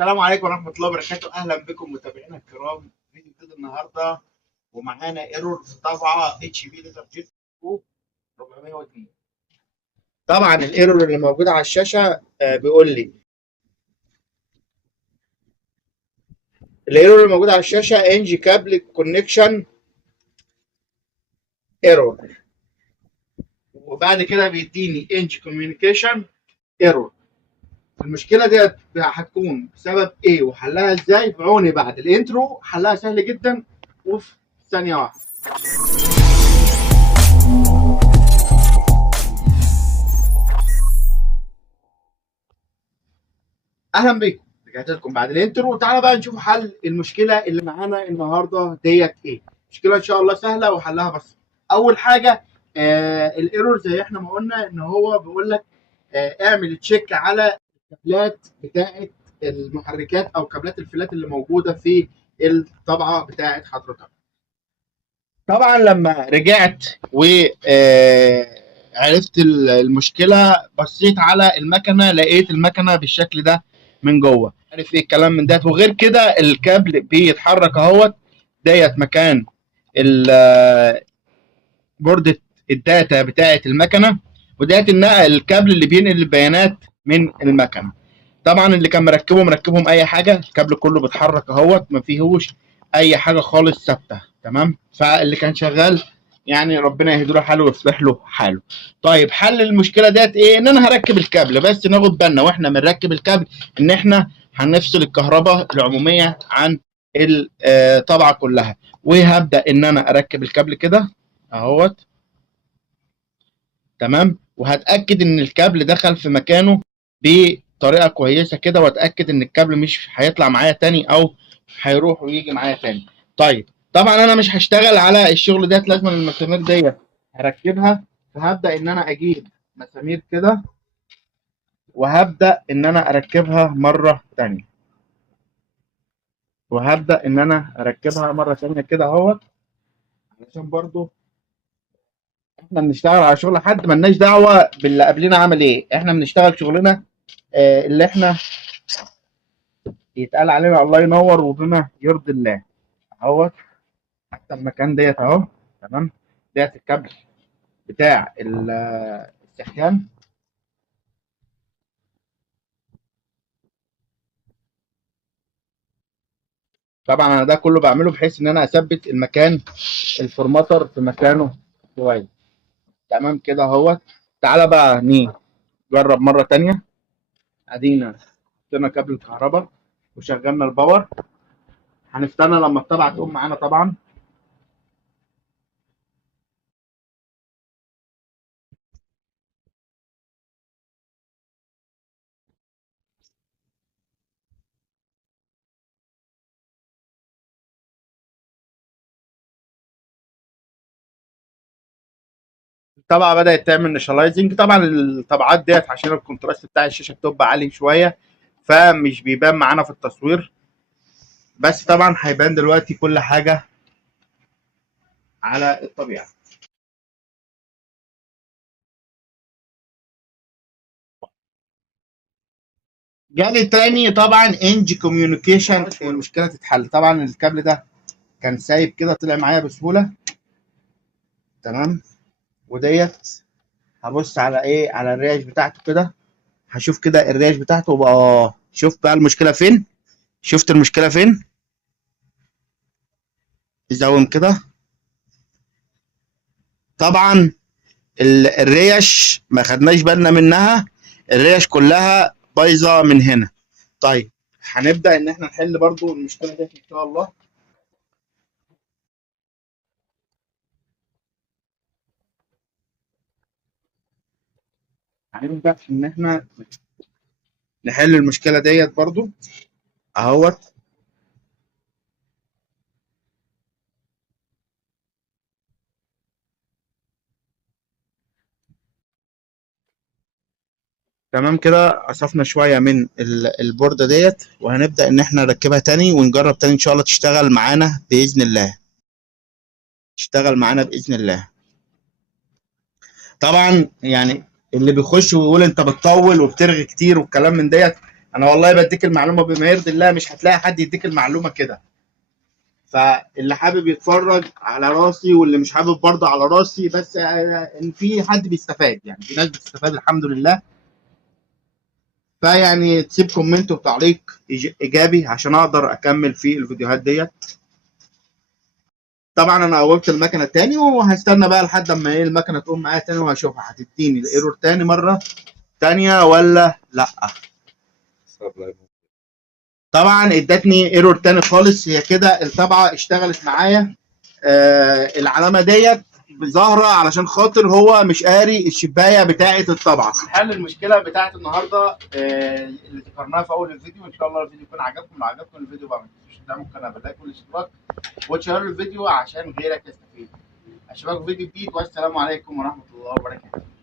السلام عليكم ورحمة الله وبركاته. أهلا بكم متابعينا الكرام. فيديو جديد النهاردة ومعانا ايرور في طبعة اتش بي ليزر جيت 402. طبعا الايرور اللي موجود على الشاشة بيقول لي الايرور اللي موجود على الشاشة انجي كابل كونكشن ايرور، وبعد كده بيديني انجي كوميونيكيشن ايرور. المشكلة ديت هتكون بسبب ايه وحلها ازاي؟ بعوني بعد الانترو. حلها سهل جدا وفي ثانية واحدة. اهلا بيكم، رجعت لكم بعد الانترو. وتعالى بقى نشوف حل المشكله اللي معانا النهارده ديت ايه. مشكله ان شاء الله سهله وحلها بس. اول حاجه الايرور زي احنا ما قلنا ان هو بيقول لك اعمل تشيك على الكابلات بتاعه المحركات او كابلات الفلات اللي موجوده في الطبعه بتاعه حضرتك. طبعا لما رجعت و عرفت المشكله، بصيت على المكنه لقيت المكنه بالشكل ده من جوه. عارف ايه الكلام من ده؟ وغير كده الكابل بيتحرك اهوت ديت مكان بوردة الداتا بتاعه المكنه، وديت الكابل اللي بينقل البيانات من المكنه. طبعا اللي كان مركبهم اي حاجه، الكابل كله بيتحرك اهوت، ما فيهوش اي حاجه خالص ثابته. تمام، فاللي كان شغال يعني ربنا يهدي له حاله ويصلح له حاله. طيب حل المشكله ديت ايه؟ ان انا هركب الكابل، بس ناخد بالنا واحنا بنركب الكابل ان احنا هنفصل الكهرباء العموميه عن الطبعه كلها. وهبدا ان انا اركب الكابل كده اهوت. تمام، وهتاكد ان الكابل دخل في مكانه بطريقه كويسه كده، واتاكد ان الكابل مش هيطلع معايا تاني او هيروح ويجي معايا تاني. طيب طبعا انا مش هشتغل على الشغل ديت، لازم المسامير ديت هركبها. فهبدا ان انا اجيب مسامير كده وهبدا ان انا اركبها مره تانيه، وهبدا ان انا اركبها مره تانيه كده اهوت، علشان برضو احنا بنشتغل على شغل حد، ملناش دعوه باللي قبلنا عمل ايه. احنا بنشتغل شغلنا اللي احنا يتقال علينا الله ينور وبما يرضي الله اهوت. حتى المكان ديت اهو. تمام، ديت الكابل بتاع السخان. طبعا انا ده كله بعمله بحيث ان انا اثبت المكان الفورماتر في مكانه كويس. تمام كده اهوت. تعالى بقى نجرب مره تانية. ادينا حطينا كابل الكهرباء وشغلنا الباور. هنستنى لما الطبعه تقوم معانا طبعا. الطبعه بدات تعمل نشالايزنج. طبعا الطبعات ديت عشان الكونتراست بتاع الشاشه بتبقى عالي شويه، فمش بيبان معانا في التصوير، بس طبعا هيبان دلوقتي كل حاجه على الطبيعه. جالي تاني طبعا انج كوميونيكيشن والمشكله تتحل. طبعا الكابل ده كان سايب كده، طلع معايا بسهوله. تمام، وديت هبص على ايه، على الريش بتاعته كده، هشوف كده الريش بتاعته بقى. شوف بقى المشكله فين. شفت المشكله فين؟ زوم كده. طبعا الريش ما خدناش بالنا منها، الريش كلها بايظه من هنا. طيب هنبدا ان احنا نحل برضو المشكله دي ان شاء الله. هنبدا ان احنا نحل المشكله ديت برضو اهوت. تمام كده، قصفنا شويه من البورده ديت، وهنبدا ان احنا نركبها تاني ونجرب تاني ان شاء الله تشتغل معانا باذن الله. تشتغل معانا باذن الله. طبعا يعني اللي بيخش ويقول انت بتطول وبترغي كتير والكلام من ديت، انا والله بديك المعلومه بما يرضي الله، مش هتلاقي حد يديك المعلومه كده. فاللي حابب يتفرج على راسي واللي مش حابب برضه على راسي، بس ان في حد بيستفاد، يعني في ناس بتستفاد الحمد لله. فيعني تسيب كومنت وتعليق ايجابي عشان اقدر اكمل في الفيديوهات ديت. طبعا انا قومت المكنه تاني وهستنى بقى لحد اما ايه المكنه تقوم معايا تاني، وهشوفها هتديني الايرور تاني مره تانيه ولا لا. طبعا ادتني ايرور تاني خالص. هي كده الطبعه اشتغلت معايا. العلامه ديت ظاهره علشان خاطر هو مش قاري الشبايه بتاعه الطبعه. حل المشكله بتاعه النهارده اللي ذكرناها في اول الفيديو. ان شاء الله الفيديو يكون عجبكم. لو عجبكم الفيديو بقى ما تنسوش تدعموا القناه باللايك والاشتراك وتشيروا الفيديو عشان غيرك يستفيد. اشوفكم في فيديو جديد، والسلام عليكم ورحمه الله وبركاته.